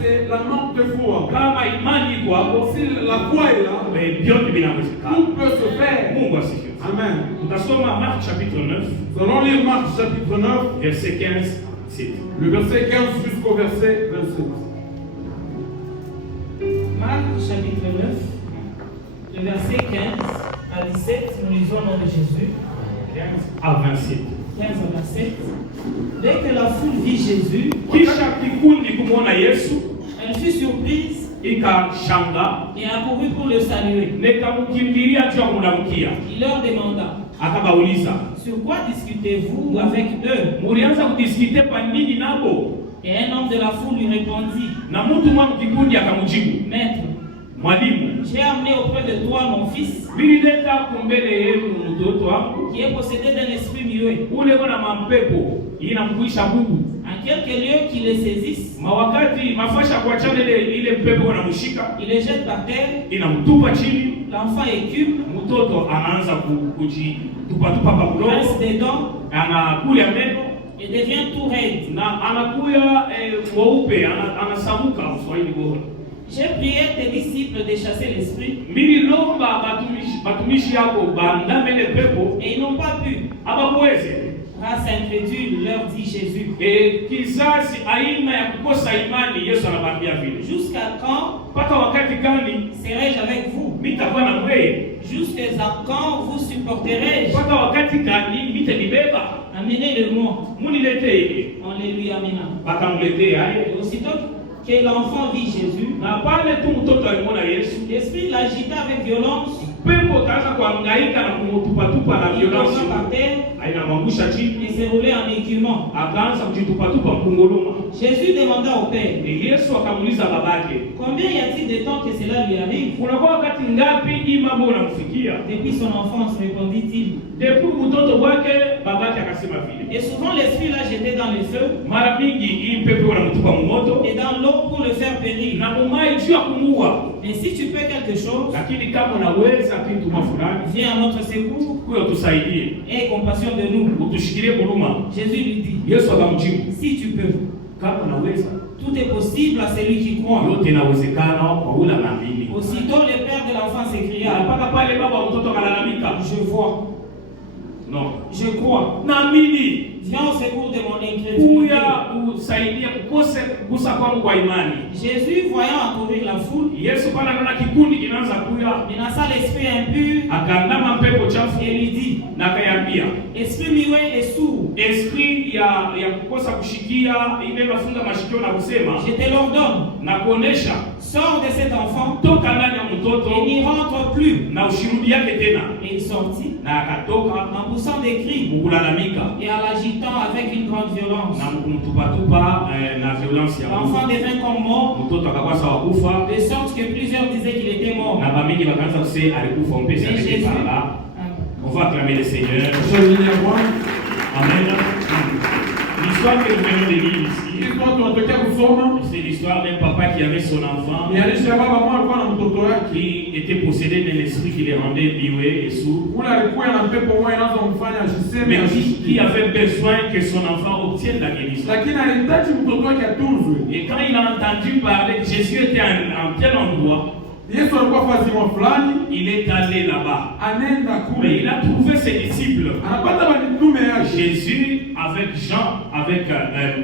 c'est la manque de foi. Si la foi est là, tout peut se faire. Amen. Marc chapitre 9. Nous allons lire Marc chapitre 9, verset 15. Le verset 15 jusqu'au verset 27. Marc chapitre 9, le verset 15 à 17, nous lisons au nom de Jésus. 15 à 27. 15 à 27. Dès que la foule vit Jésus, elle fut surprise et accourut pour le saluer. Il leur demanda: sur quoi discutez-vous avec eux? Et un homme de la foule lui répondit: Maître, j'ai amené auprès de toi mon fils qui est possédé d'un esprit muet. En quelques lieux qui le saisissent, il le jette par terre. L'enfant écume, rince des dents et devient tout raide. J'ai prié tes disciples de chasser l'esprit et ils n'ont pas pu. Race incrédule, leur dit Jésus. Jusqu'à quand serai-je avec vous? Jusqu'à quand vous supporterai-je? Amenez-le-moi. On les lui amena. Et aussitôt que l'enfant vit Jésus, l'esprit l'agita avec violence. Il tomba par terre et s'est roulé en écumant. Jésus demanda au Père: combien y a-t-il de temps que cela lui arrive? Depuis son enfance, répondit-il. Et souvent l'esprit l'a jeté dans le feu et dans l'eau pour le faire périr. Mais si tu peux quelque chose, viens à notre secours et aie compassion de nous. Jésus lui dit: si tu peux. Tout est possible à celui qui croit. Aussitôt le père de l'enfant s'écria: je vois. Non. Je crois. Viens au secours de mon incrédulité. Jésus, voyant accourir la foule, menaça l'esprit impur et lui dit: esprit muet et sourd, je te l'ordonne, sors de cet enfant et n'y rentre plus. Et il sortit en poussant des cris et en l'agitant avec une grande violence. L'enfant devint comme mort, de sorte que plusieurs disaient qu'il était mort. Mais Jésus, on va acclamer le Seigneur. Amen. L'histoire que nous venons de lire ici, c'est l'histoire d'un papa qui avait son enfant qui était possédé d'un esprit qui les rendait muets et sourds, mais qui avait besoin que son enfant obtienne la guérison. Et quand il a entendu parler que Jésus était en tel endroit, il est allé là-bas. Mais il a trouvé ses disciples. Jésus avec Jean, avec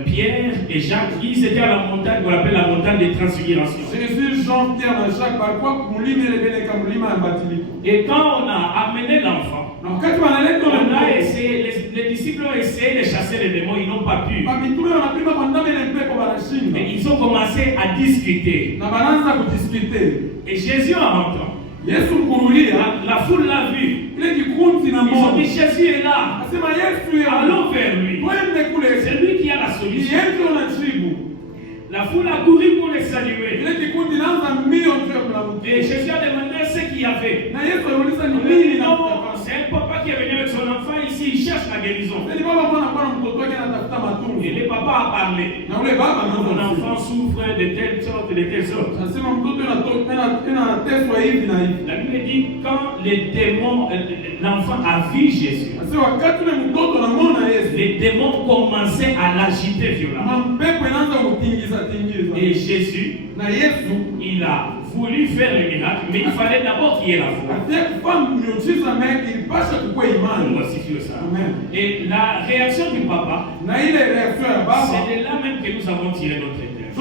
Pierre et Jacques, ils étaient à la montagne qu'on appelle la montagne des transfigurations. Et quand on a amené l'enfant, les disciples ont essayé de chasser les démons, ils n'ont pas pu. Et ils ont commencé à discuter. Et Jésus en rentrant, la foule l'a vu. Ils ont dit: Jésus est là. Allons vers lui. C'est lui qui a la solution. La foule a couru pour les saluer. Et Jésus a demandé ce qu'il y avait. C'est un papa qui est venu avec son enfant ici, il cherche la guérison. Et le papa a parlé. Mon enfant souffre de telle sorte, de telle sorte. La Bible dit: quand les démons, l'enfant a vu Jésus, les démons commençaient à l'agiter violemment. Et Jésus, il a voulu faire le miracle, mais il fallait d'abord qu'il y ait la foi. Et la réaction du papa, c'est de là même que nous avons tiré notre intérêt.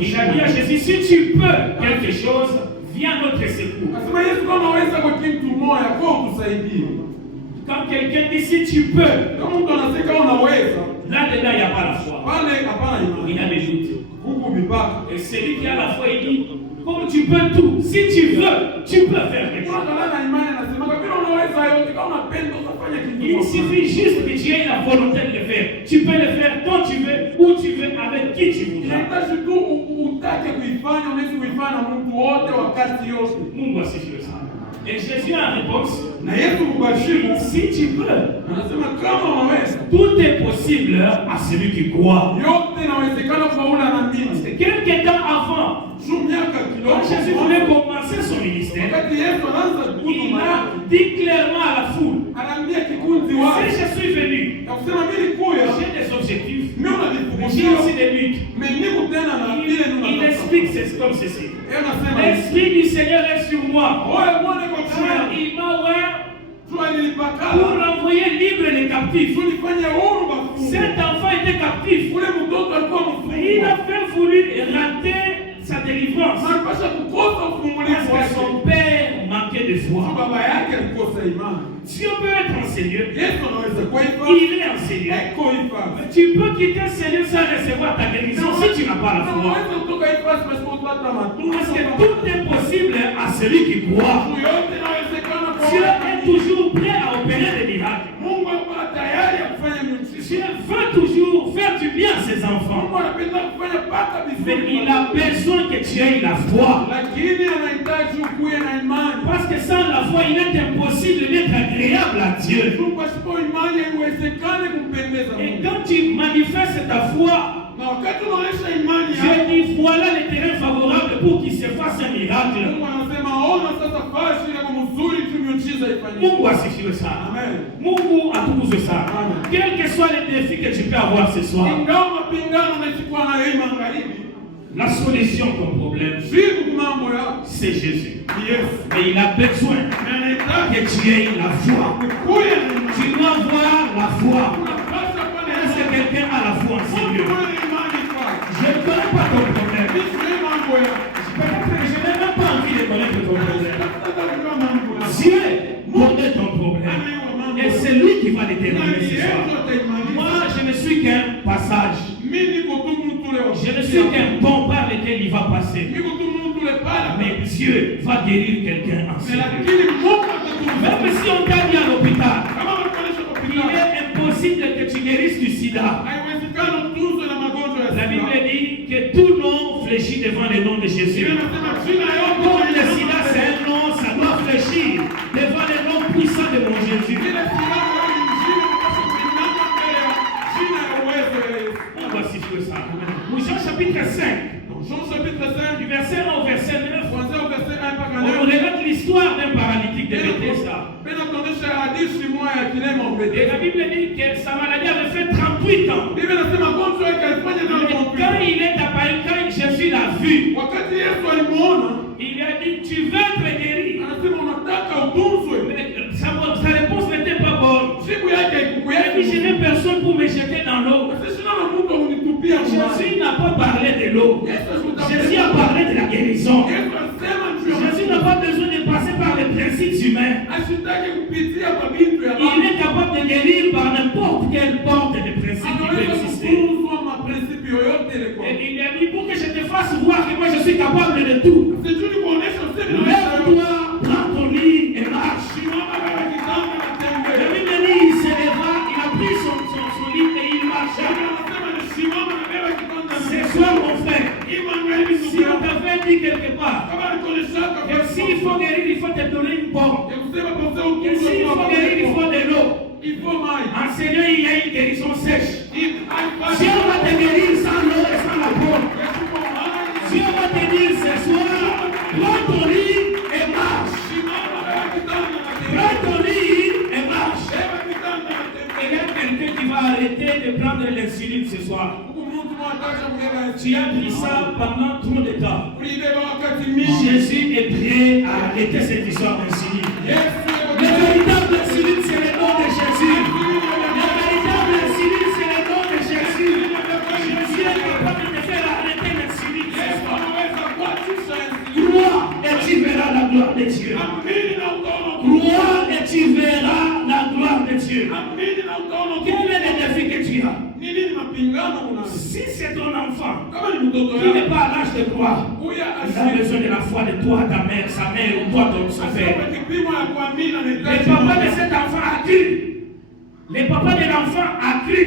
Il a dit à Jésus, si tu peux quelque chose, viens à notre secours. Quand quelqu'un dit si tu peux, là-dedans il n'y a pas la foi. Il a des doutes. Et celui qui a la foi, il dit, comme tu peux tout, si tu veux, tu peux faire quelque chose. Il suffit juste que tu aies la volonté de le faire. Tu peux le faire quand tu veux, où tu veux, avec qui tu voudras. Mungu asifiwe sana. Et Jésus a une réponse. Si tu peux, tout est possible à celui qui croit. Parce que quelques temps avant, quand Jésus voulait commencer son ministère, il a dit clairement à la foule, si je suis venu, j'ai des objectifs, j'ai aussi des buts. Il explique comme ceci. L'Esprit du Seigneur est sur moi. Il m'a pour envoyer libre les captifs. Cet enfant était captif. Il a fait voulu rater sa délivrance parce que son père manquait de foi. Dieu peut être enseigneur. Il est enseigneur. Tu peux quitter le Seigneur sans recevoir ta guérison si tu n'as pas la foi. Parce que tout est possible à celui qui croit. Dieu est toujours prêt à opérer des miracles. Dieu veut toujours faire du bien à ses enfants. Mais il a besoin que tu aies la foi. Parce que sans la foi, il est impossible d'être agréable à Dieu. Et quand tu manifestes ta foi, Dieu dit voilà le terrain favorable pour qu'il se fasse un miracle. Mungu asifiwe sana. Mungu atukuze sana. Quel que soit le défi que tu peux avoir ce soir, la solution de ton problème, c'est Jésus. Et il a besoin que tu aies la foi. Tu dois avoir la foi. Est-ce que quelqu'un a la foi en Seigneur? Je ne connais pas ton problème. Peut-être que je n'ai même pas envie de connaître ton problème. Dieu connaît ton problème. Et c'est lui qui va déterminer ce soir. Moi, je ne suis qu'un passage. Je ne suis qu'un pont par lequel il va passer. Mais Dieu va guérir quelqu'un en Seigneur. Même si on t'a mis à l'hôpital, il est impossible que tu guérisses du sida. La Bible dit que tout nom fléchit devant le nom de Jésus. Comme le sida c'est un nom, ça doit fléchir devant le nom puissant de mon Jésus. On va situer ça. Jean chapitre 5. Du verset 1 au verset 9. On relate l'histoire d'un paralytique de Bethesda. Et la Bible dit que sa maladie avait fait 38 ans. Quand il est apparu, quand Jésus l'a vu, il a dit tu veux être guéri. Mais sa réponse n'était pas bonne. Il a dit je n'ai personne pour me jeter dans l'eau. Jésus n'a pas parlé de l'eau. Jésus a parlé de la guérison. Jésus n'a pas besoin de passer par les principes humains. Il est capable de guérir par n'importe quelle porte de principes qui peut exister. Et il a dit pour que je te fasse voir que moi je suis capable de tout. Lève-toi, prends ton lit et marche. La Bible dit il se leva, il a pris son lit et il marcha. Ce soir mon frère, si on t'avait dit quelque part que s'il faut guérir, il faut te donner une pomme. Que s'il faut guérir, il faut de l'eau. En Seigneur, il y a une guérison sèche. Dieu va te guérir sans l'eau et sans la pomme. Dieu va te dire ce soir, prends ton lit et marche. Prends ton lit et marche. Il y a quelqu'un qui va arrêter de prendre l'insuline ce soir. Tu as pris ça pendant trop de temps. Jésus est prêt à arrêter cette histoire d'insuline. Le véritable insuline, c'est le nom de Jésus. Le véritable insuline, c'est le nom de Jésus. Jésus est capable de faire arrêter l'insuline. Crois et tu verras la gloire de Dieu. Crois et tu verras la gloire de Dieu. Quel est le défi que tu as? Si c'est ton enfant qui n'est pas à l'âge de croire, il a besoin de la foi de toi, ta mère, sa mère ou toi, ton père. Le papa de cet enfant a cru. Le papa de l'enfant a cru.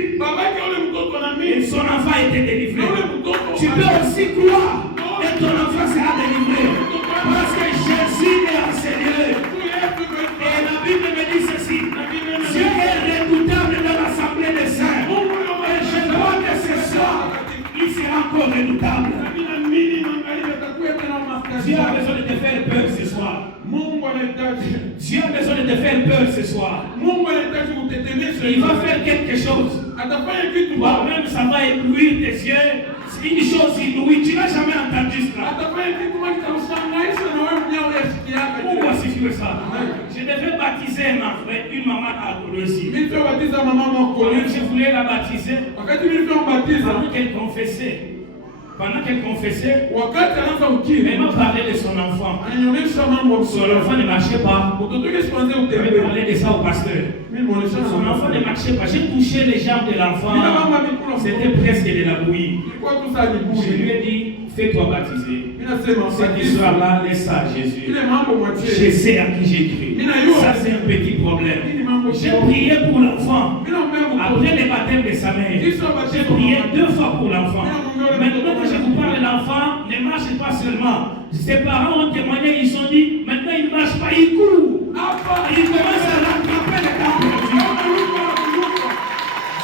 Et son enfant a été délivré. Tu peux aussi croire et ton enfant sera délivré. Parce que Jésus est enseigné. Et la Bible me dit ceci. Dieu est redoutable dans l'assemblée des saints. Et je crois que ce soir, il sera encore redoutable. Dieu a besoin de te faire peur ce soir. Dieu a besoin de te faire peur ce soir. Il va faire quelque chose. Toi-même, ça va éblouir tes yeux. C'est une chose inouïe. Tu n'as jamais entendu cela. Pourquoi si tu veux ça? Je devais baptiser ma frère, une maman à Colosie. Je voulais la baptiser pendant qu'elle confessait. Elle m'a parlé de son enfant. Son enfant ne marchait pas. Elle m'a parlé de ça au pasteur. Son enfant ne marchait pas. J'ai touché les jambes de l'enfant. C'était presque de la bouillie. Je lui ai dit, fais-toi baptiser. Cette histoire-là, laisse ça à Jésus. Je sais à qui j'ai cru. Ça, c'est un petit problème. J'ai prié pour l'enfant. Après le baptême de sa mère, j'ai prié 2 fois pour l'enfant. Maintenant que je vous parle de l'enfant, ne marche pas seulement. Ses parents ont témoigné, ils ont dit, maintenant il ne marche pas, il court. Il commence à rattraper les temps perdus.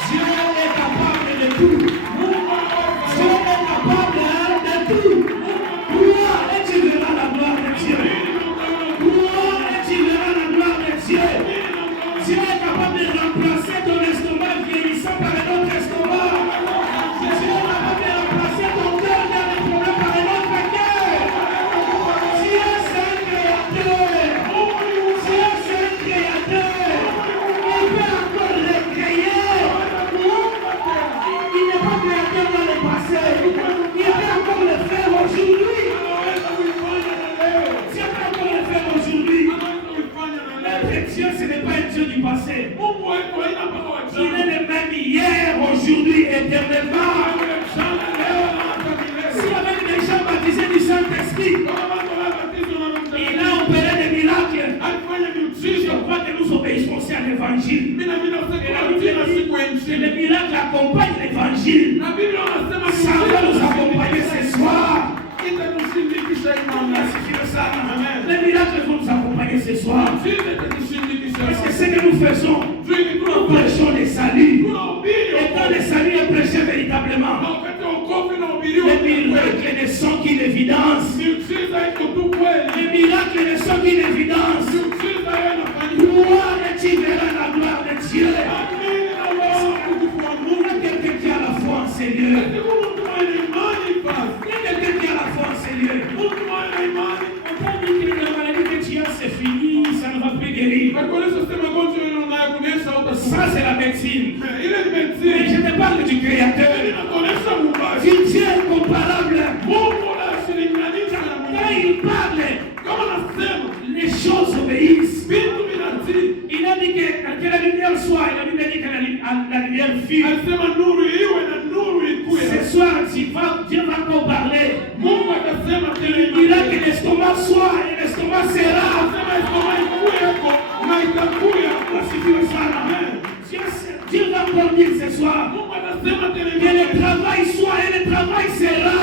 Dieu est capable de tout. Dieu est capable de tout. Crois et tu verras la gloire de Dieu. Crois et tu verras la gloire de Dieu. Dieu est capable de remplacer ton estomac vieillissant par un autre estomac. Dieu est capable de remplacer ton cœur dans les problèmes par un autre cœur. Dieu c'est un créateur. Dieu c'est un créateur. Il peut encore le créer. Il n'est pas créateur dans le passé. Il peut encore le faire aujourd'hui. Dieu peut encore le faire aujourd'hui. Notre Dieu, ce n'est pas un Dieu du passé. Il est le même hier, aujourd'hui, éternellement. S'il avait des gens baptisés du Saint-Esprit, il a opéré des miracles. Je crois que nous obéissons aussi à l'évangile. Et les miracles accompagnent l'évangile. Ça va nous accompagner ce soir. Les miracles vont nous accompagner ce soir. Parce que ce que nous faisons, nous prêchons les saluts. Et quand les saluts est prêché véritablement, les miracles ne sont qu'une évidence. Les miracles ne sont qu'une évidence. Gloire et tu verras la gloire de Dieu. Il y a quelqu'un qui a la foi en Seigneur. Il y a quelqu'un qui a la foi en Seigneur. On t'a dit que la maladie que tu as, c'est fini, ça ne va plus guérir. Ça, c'est la médecine. Mais je te parle du Créateur. Du Dieu incomparable. Quand il parle, les choses obéissent. Il a dit que la lumière soit, et la Bible dit que la lumière fut. Ce soir, Dieu va encore parler. Il a que l'estomac soit et l'estomac sera. Dieu va encore dire ce soir que le travail soit et le travail sera.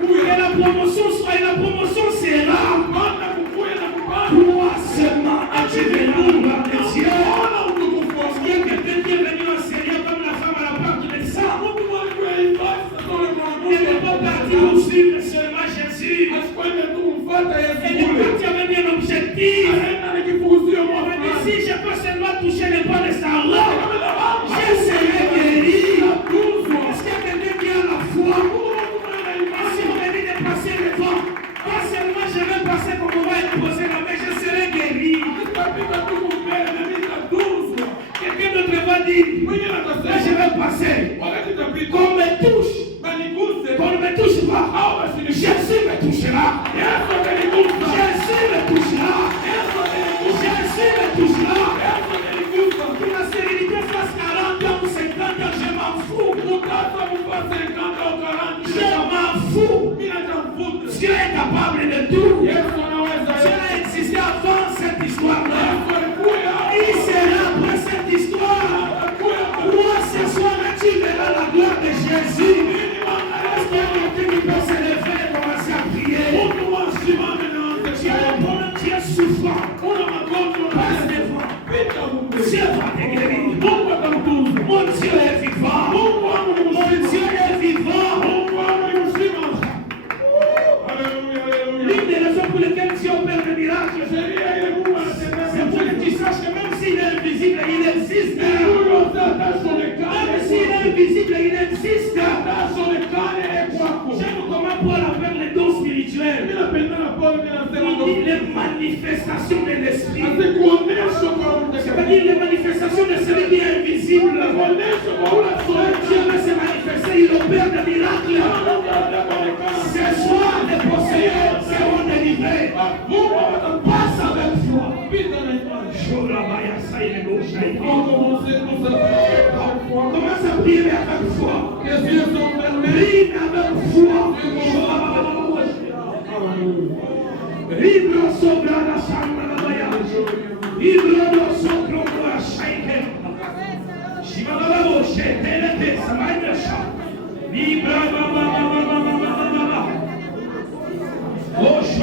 Que la promotion soit et la promotion sera. Crois seulement et tu verras la gloire de Dieu. Il y a quelqu'un qui est venu enseigner comme la femme à la porte de ça. Elle n'est pas partie pour suivre seulement Jésus. Elle est partie avec un objectif. Si je peux seulement toucher les pas de sa robe, je serai guéri. Jésus. Est-ce qu'il y a quelqu'un qui peut se lever et commencer à prier? Tu as un problème, tu es souffrant. Passe devant. Dieu va te guérir. Mon Dieu est vivant. Mon Dieu est vivant. L'une des raisons pour lesquelles Dieu opère des miracles, c'est pour que tu saches que même s'il est invisible, il existe. Même s'il est invisible, il existe. J'aime comment Paul appelle les dons spirituels. Il dit les manifestations de l'esprit. C'est-à-dire les manifestations de celui qui est invisible. Dieu veut se manifester, il opère des miracles. Ce soir, les possédés seront délivrés. Passe avec foi. Commence à prier avec foi. Prie avec foi. Libro sobra la sangre la baya. Libro no sobra la shaike. Shibaba shete le pesa mai sha. Libra baba baba baba baba.